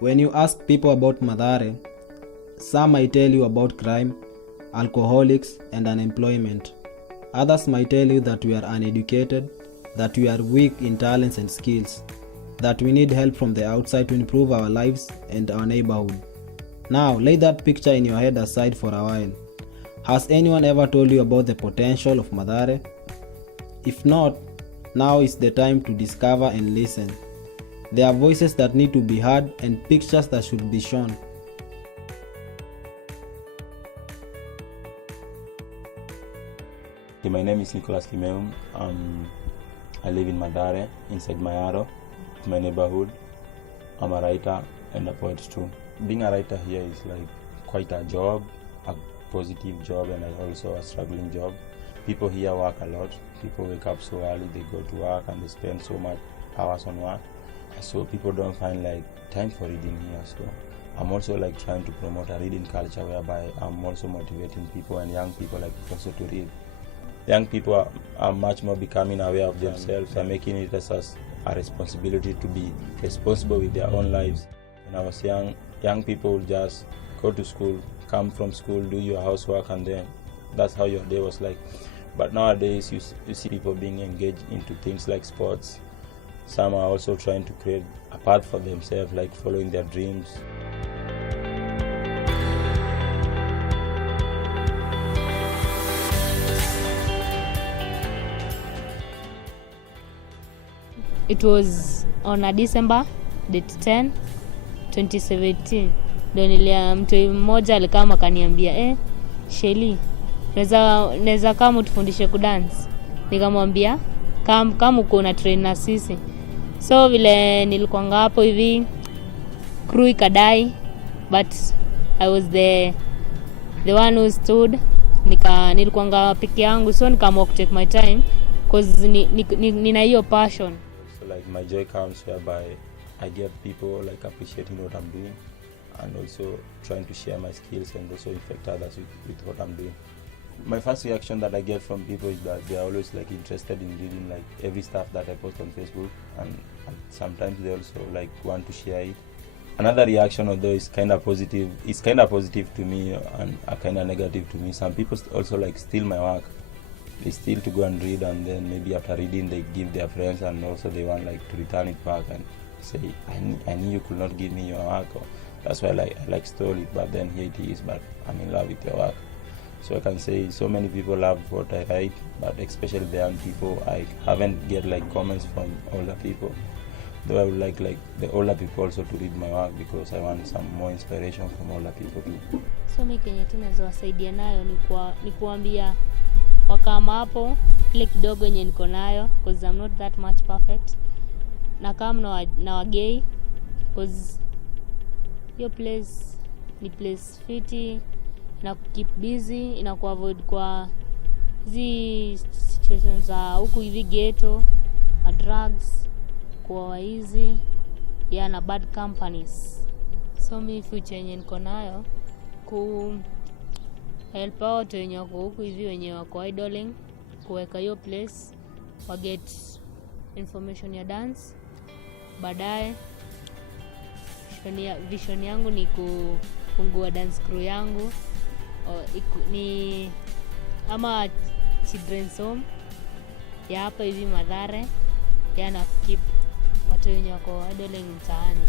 When you ask people about Mathare, some might tell you about crime, alcoholics, and unemployment. Others might tell you that we are uneducated, that we are weak in talents and skills, that we need help from the outside to improve our lives and our neighborhood. Now, lay that picture in your head aside for a while. Has anyone ever told you about the potential of Mathare? If not, now is the time to discover and listen. There are voices that need to be heard and pictures that should be shown. My name is Nicholas Kimeum. I live in Mathare, inside Mathare, my neighborhood. I'm a writer and a poet too. Being a writer here is like quite a job, a positive job, and also a struggling job. People here work a lot. People wake up so early, they go to work and they spend so much hours on work. So people don't find like time for reading here. So I'm also like trying to promote a reading culture whereby I'm also motivating people and young people like also to read. Young people are much more becoming aware of themselves and making it as a responsibility to be responsible with their own lives. When I was young people would just go to school, come from school, do your housework, and then that's how your day was like. But nowadays you see people being engaged into things like sports. Some are also trying to create a path for themselves, like following their dreams. It was on a December date 10, 2017. Ndio nilia mtu mmoja alikama akaniambia Shelly, naweza kama tufundishe kudance. Nikamwambia kama uko na train na sisi. So vile nilikuwa hapo hivi crew ikadai, but I was the one who stood. Nilikuwa peke yangu, so nikaamua to take my time because nina hiyo passion. So like my joy comes whereby I get people like appreciating what I'm doing and also trying to share my skills and also infect others with what I'm doing. My first reaction that I get from people is that they are always like interested in reading like every stuff that I post on Facebook, and sometimes they also like want to share it. Another reaction although is kind of positive. It's kind of positive to me and a kind of negative to me. Some people also like steal my work. They steal to go and read, and then maybe after reading they give their friends, and also they want like to return it back and say I knew you could not give me your work, or that's why I stole it, but then here it is, but I'm in love with your work. So I can say so many people love what I write, but especially the young people. I haven't get like comments from older people, though I would like the older people also to read my work because I want some more inspiration from older people too. So mimi kenye tunaweza wasaidia nayo ni kuambia wakama hapo ile kidogo yenye niko nayo, because I'm not that much perfect, na kama na wagei because your place ni place fiti na keep busy, ina avoid kwa hizi situations za huku hivi ghetto, drugs, kwa waizi na bad companies. So mimi future yenye niko nayo ku help out wenye wako huku hivi wenye wako idling, kuweka hiyo place wa get information ya dance. Baadaye vision yangu ni kufungua dance crew yangu ni ama children's home ya hapa hivi Mathare, na keep watu wenye wako idling mtaani.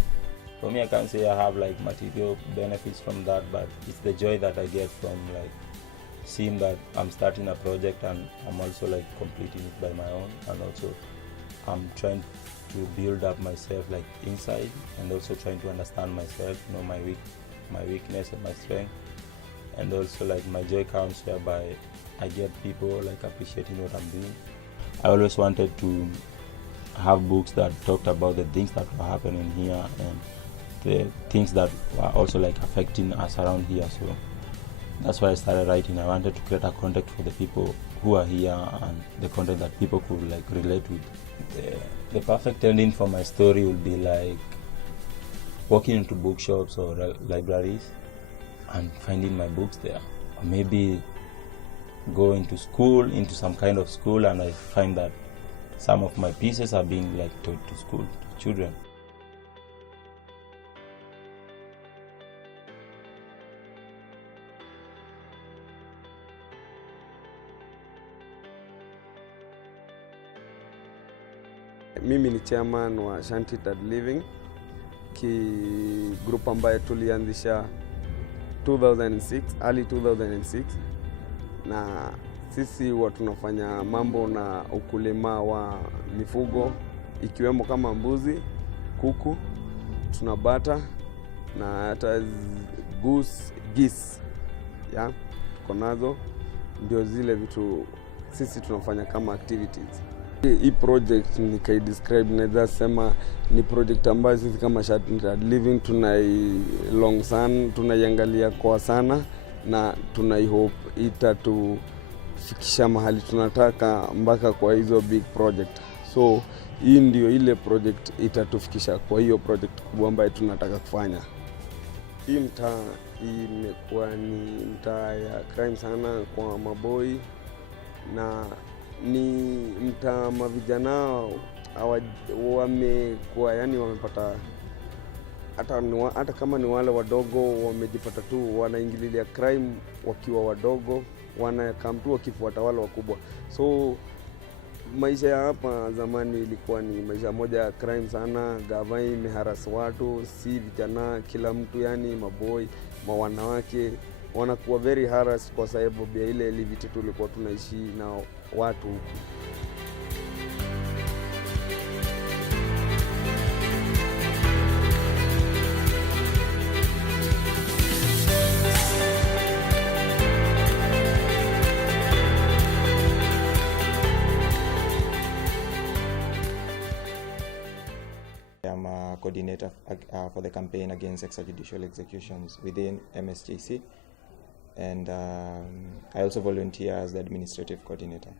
For me, I can't say I have like material benefits from that, but it's the joy that I get from like seeing that I'm starting a project and I'm also like completing it by my own, and also I'm trying to build up myself like inside, and also trying to understand myself, know my weakness and my strength. And also like my joy comes whereby I get people like appreciating what I'm doing. I always wanted to have books that talked about the things that were happening here and the things that were also like affecting us around here. So that's why I started writing. I wanted to create a content for the people who are here and the content that people could like relate with. The perfect ending for my story would be like walking into bookshops or libraries and finding my books there. Or maybe go into school, into some kind of school, and I find that some of my pieces are being like taught to school, to children. Mimi ni chairman wa Stereotyped Living, group ambayo tulianzisha 2006, early 2006, na sisi huwa tunafanya mambo na ukulima wa mifugo ikiwemo kama mbuzi, kuku, tuna bata na hata geese. Yeah, tuko nazo, ndio zile vitu sisi tunafanya kama activities. Hii project nikaidescribe, naweza sema ni project ambayo sisi kama Stereotyped Living tunaiangalia kwa sana, na tunaihope itatufikisha mahali tunataka mpaka kwa hizo big project. So hii ndio ile project itatufikisha kwa hiyo project kubwa ambayo tunataka kufanya. Hii mtaa imekuwa ni mtaa ya crime sana kwa maboi, na ni mtaa mavijana wamekuwa wamepata, hata kama ni wale wadogo wamejipata tu wanaingililia crime wakiwa wadogo, wanakam tu wakifuata wale wakubwa. So maisha ya hapa zamani ilikuwa ni maisha moja ya crime sana. Gava imeharas watu, si vijana, kila mtu, maboi, wanawake wanakuwa very harassed kwa sababu ya ile liviti tulikuwa tunaishi na watu huku. I'm a coordinator for the campaign against extrajudicial executions within MSJC, and I also volunteer as the administrative coordinator.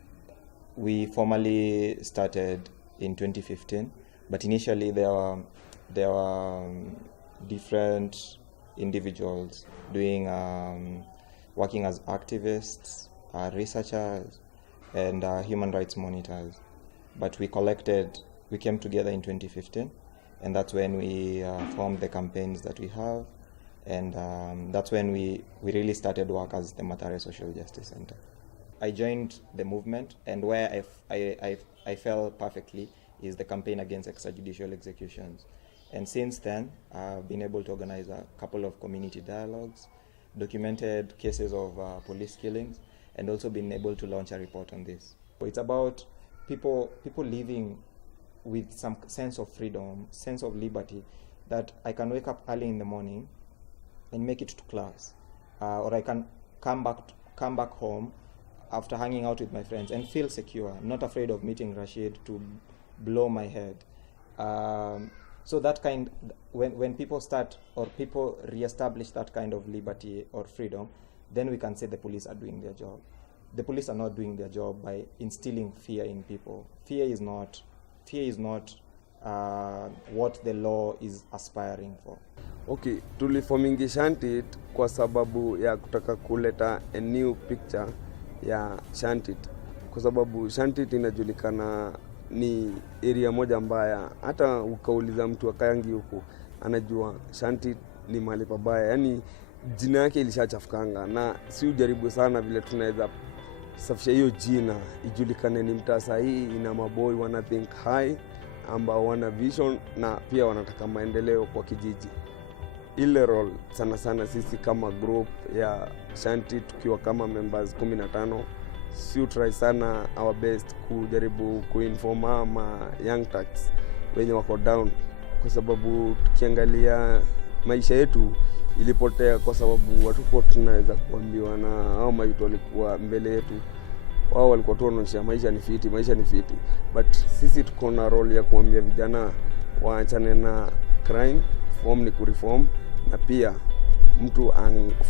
We formally started in 2015, but initially there were different individuals doing working as activists, researchers, and human rights monitors. But we came together in 2015, and that's when we formed the campaigns that we have, and that's when we really started work as the Mathare Social Justice Center. I joined the movement, and where I fell perfectly is the campaign against extrajudicial executions. And since then, I've been able to organize a couple of community dialogues, documented cases of police killings, and also been able to launch a report on this. So it's about people living with some sense of freedom, sense of liberty, that I can wake up early in the morning and make it to class, or I can come back home after hanging out with my friends and feel secure, not afraid of meeting Rashid to blow my head. So that when people start, or people reestablish that kind of liberty or freedom, then we can say the police are doing their job. The police are not doing their job by instilling fear in people. Fear is not what the law is aspiring for. Okay, tuliformingi Stereotyped kwa sababu ya kutaka kuleta a new picture ya Stereotyped, kwa sababu Stereotyped inajulikana ni area moja mbaya. Hata ukauliza mtu akayangi huko anajua Stereotyped ni mahali pabaya, jina yake ilishachafukanga, na si ujaribu sana vile tunaweza safisha hiyo jina ijulikane ni mtaa sahihi, ina maboi wana think high, ambao wana vision na pia wanataka maendeleo kwa kijiji. Ile role sana sisi kama group ya Stereotyped tukiwa kama members 15, si try sana our best kujaribu kuinform young turks wenye wako down, kwa sababu tukiangalia maisha yetu ilipotea kwa sababu watu kwa tunaweza kuambiwa na hao mayitu walikuwa mbele yetu, wao walikuwa tu wanaonyesha maisha ni fiti, but sisi tuko na role ya kuambia vijana waachane na crime, form ni kureform, na pia mtu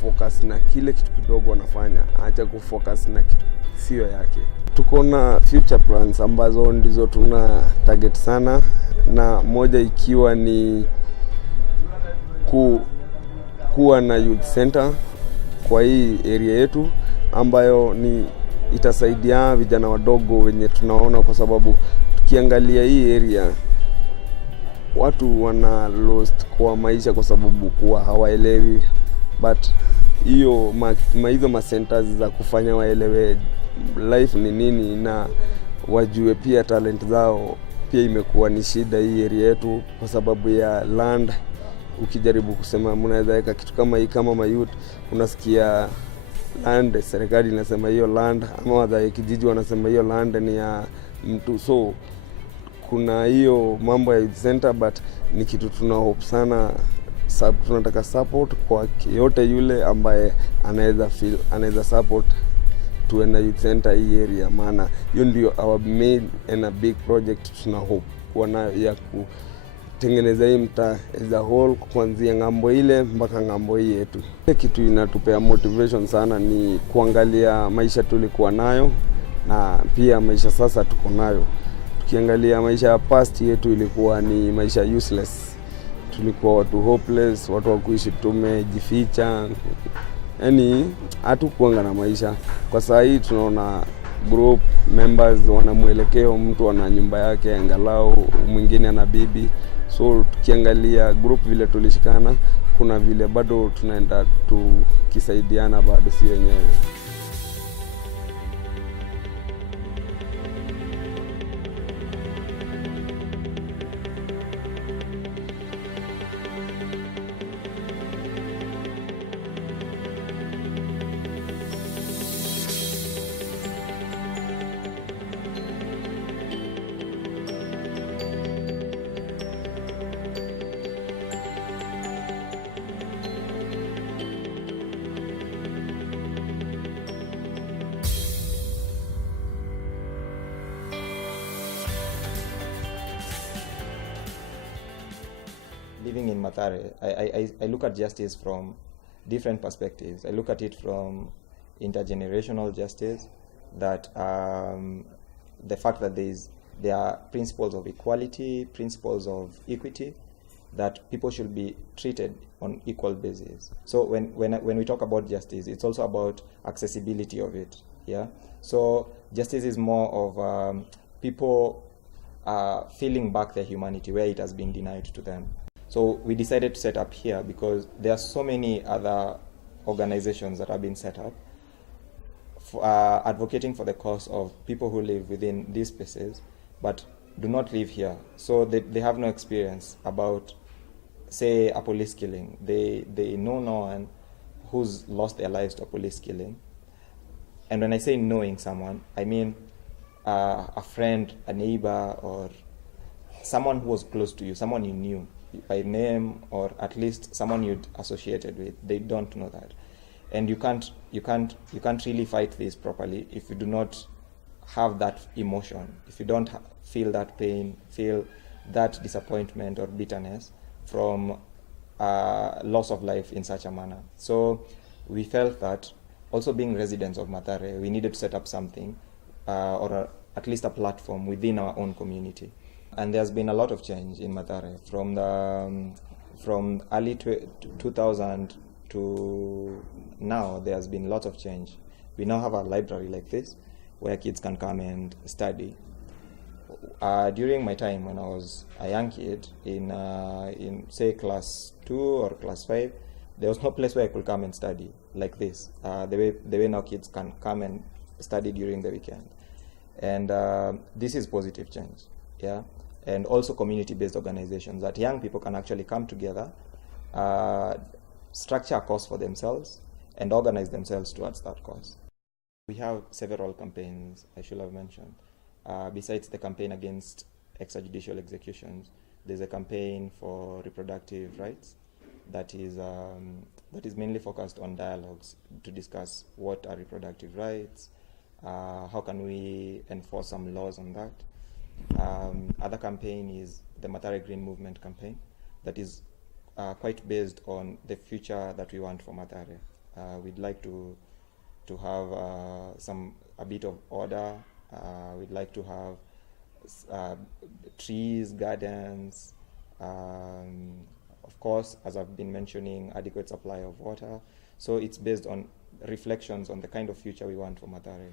focus na kile kitu kidogo anafanya, acha kufocus na kitu sio yake. Tuko na future plans ambazo ndizo tuna target sana, na moja ikiwa ni kuwa na youth center kwa hii area yetu, ambayo ni itasaidia vijana wadogo wenye tunaona, kwa sababu tukiangalia hii area watu wana lost kwa maisha kwa sababu kuwa hawaelewi, but hiyo hizo centers za kufanya waelewe life ni nini na wajue pia talent zao pia imekuwa ni shida hii area yetu kwa sababu ya land. Ukijaribu kusema mnaweza weka kitu kama hii kama mayouth, unasikia land, serikali inasema hiyo land, ama wadai kijiji wanasema hiyo land ni ya mtu. So kuna hiyo mambo ya youth center, but ni kitu tuna hope sana, tunataka support kwa yote yule ambaye anaweza support tuwe na youth center hii area, maana hiyo ndio our main and a big project tuna hope kuwa nayo ya kutengeneza hii mtaa as a whole, kuanzia ngambo ile mpaka ngambo hii yetu. Kitu inatupea motivation sana ni kuangalia maisha tulikuwa nayo na pia maisha sasa tuko nayo. Tukiangalia maisha ya past yetu ilikuwa ni maisha useless, tulikuwa watu hopeless, watu wa kuishi tumejificha, yani hatukuanga na maisha. Kwa saa hii tunaona group members wana mwelekeo, mtu ana nyumba yake angalau, mwingine ana bibi. So tukiangalia group vile tulishikana, kuna vile bado tunaenda tukisaidiana bado si wenyewe. Living in Mathare, I look at justice from different perspectives. I look at it from intergenerational justice, that the fact that there are principles of equality, principles of equity, that people should be treated on equal basis. So when we talk about justice, it's also about accessibility of it. Yeah. So justice is more of people feeling back their humanity where it has been denied to them. So we decided to set up here because there are so many other organizations that have been set up advocating for the cause of people who live within these spaces but do not live here. So they have no experience about, say, a police killing. They know no one who's lost their lives to a police killing. And when I say knowing someone, I mean a friend, a neighbor, or someone who was close to you, someone you knew by name, or at least someone you'd associated with. They don't know that, and you can't really fight this properly if you do not have that emotion, if you don't feel that pain, feel that disappointment or bitterness from loss of life in such a manner. So we felt that also being residents of Mathare, we needed to set up something at least a platform within our own community. And there's been a lot of change in Mathare from early 2000 to now. There's been lots of change. We now have a library like this where kids can come and study. During my time when I was a young kid in say class 2 or class 5, there was no place where I could come and study like this. The way now kids can come and study during the weekend. And this is positive change. Yeah. And also community-based organizations that young people can actually come together, structure a cause for themselves, and organize themselves towards that cause. We have several campaigns, I should have mentioned. Besides the campaign against extrajudicial executions, there's a campaign for reproductive rights that is mainly focused on dialogues to discuss what are reproductive rights, how can we enforce some laws on that. Other campaign is the Mathare Green Movement campaign that is quite based on the future that we want for Mathare. We'd like to have a bit of order. We'd like to have trees, gardens, of course, as I've been mentioning, adequate supply of water. So it's based on reflections on the kind of future we want for Mathare.